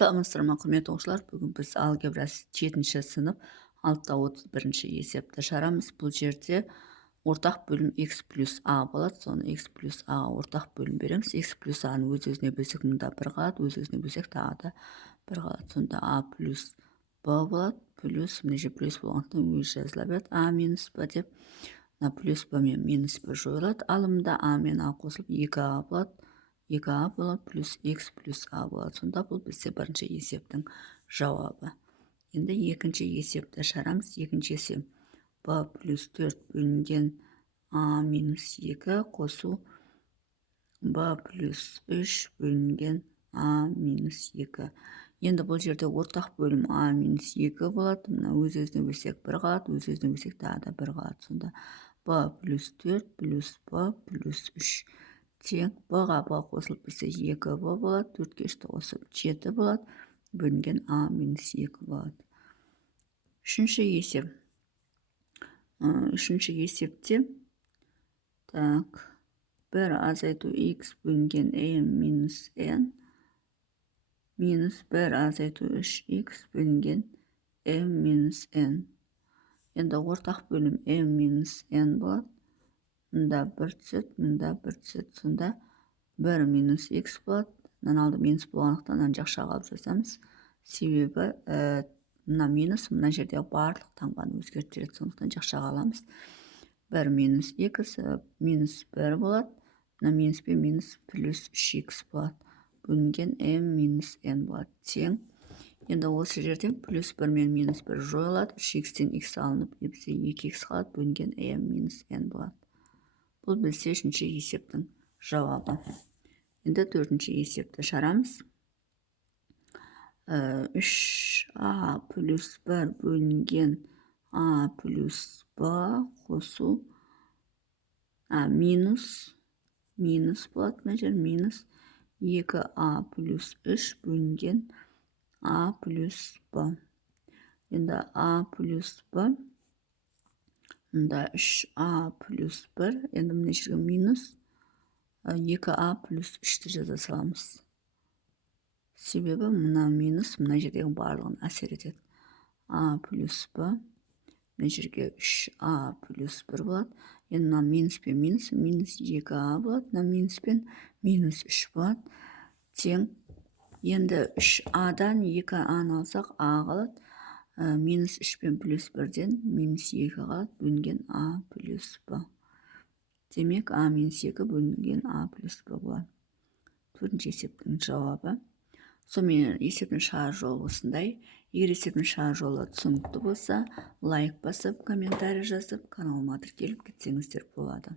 Саламатсыздар ма, құрметті оқушылар? Бүгін біз алгебра 7-ші сынып 631-ші есепті шығарамыз. Бұл жерде ортақ бөлім x плюс a болады. Соны x плюс a ортақ бөлім береміз. x плюс a-ны өз-өзіне бөлсек, мұнда 1 қалады, өз-өзіне бөлсек тағы да 1 қалады. Сонда a плюс b болады. Плюс, мына жер плюс болғандықтан өзі жазыла береді. a минус b деп, мына плюс b мен минус b жойылады. Ал мұнда a мен a қосылып 2a болады. 2a болады, плюс x плюс a болады. Сонда бұл бізде бірінші есептің жауабы. Енді екінші есепті шығарамыз. Екінші есеп b плюс 4 бөлінген a минус 2 қосу b плюс 3 бөлінген a минус 2. Енді бұл жерде ортақ бөлім a минус 2 болады. Мына өз-өзіне бөлсек 1 қалады, өз-өзіне бөлсек тағы да 1 қалады. Сонда b плюс 4 плюс b плюс 3 тең b-ға b қосылып бізде 2b болады, 4-ке 3-ті қосып 7 болады, бөлінген a минус 2 болады. Үшінші есеп. Үшінші есепте бір азайту x бөлінген m минус n минус 1 азайту 3x бөлінген m минус n. Енді ортақ бөлім m минус n болады. Мұнда 1 түсет, мұнда 1 түсет. Сонда 1 минус x болады. Мына алды минус болғандықтан мына жақшаға алып жазамыз. Себебі мына минус, мына жерде барлық таңбаны өзгертеді. Сондықтан жақшаға аламыз. 1 минус x минус 1 болады. Мына минус пен минус плюс 3x болады. Бөлінген m минус n болады. Тең. Енді осы жерден плюс 1 мен минус 1 жойылады. 3x-тен x алынып, бізде 2x қалады. Бөлінген m минус n болады. Бұл бізде үшінші есептің жауабы. Енді төртінші есепті шығарамыз. 3a плюс 1 бөлінген a плюс b қосу минус болады. Мына жер минус 2a плюс 3 бөлінген a плюс b. Енді a плюс b. Мұнда 3a плюс 1. Енді мына жерге минус 2a плюс 3-ті жаза саламыз. Себебі мына минус, мына жердегі барлығын әсер етеді. a плюс b. Мына жерге 3a плюс 1 болады. Енді мына минус пен минус, минус 2a болады. Мына минус пен минус 3 болады. Тең. Енді 3a-дан 2a-ны алсақ, a қалады. Минус 3 пен плюс 1-ден минус 2 қалады. Бөлінген a плюс b. Демек, a минус 2 бөлінген a плюс b болады. Төртінші есептің жауабы. Сонымен есептің шығар жолы осындай. Егер есептің шығар жолы түсінікті болса, лайк басып, комментарий жазып, каналыма тіркеліп кетсеңіздер болады.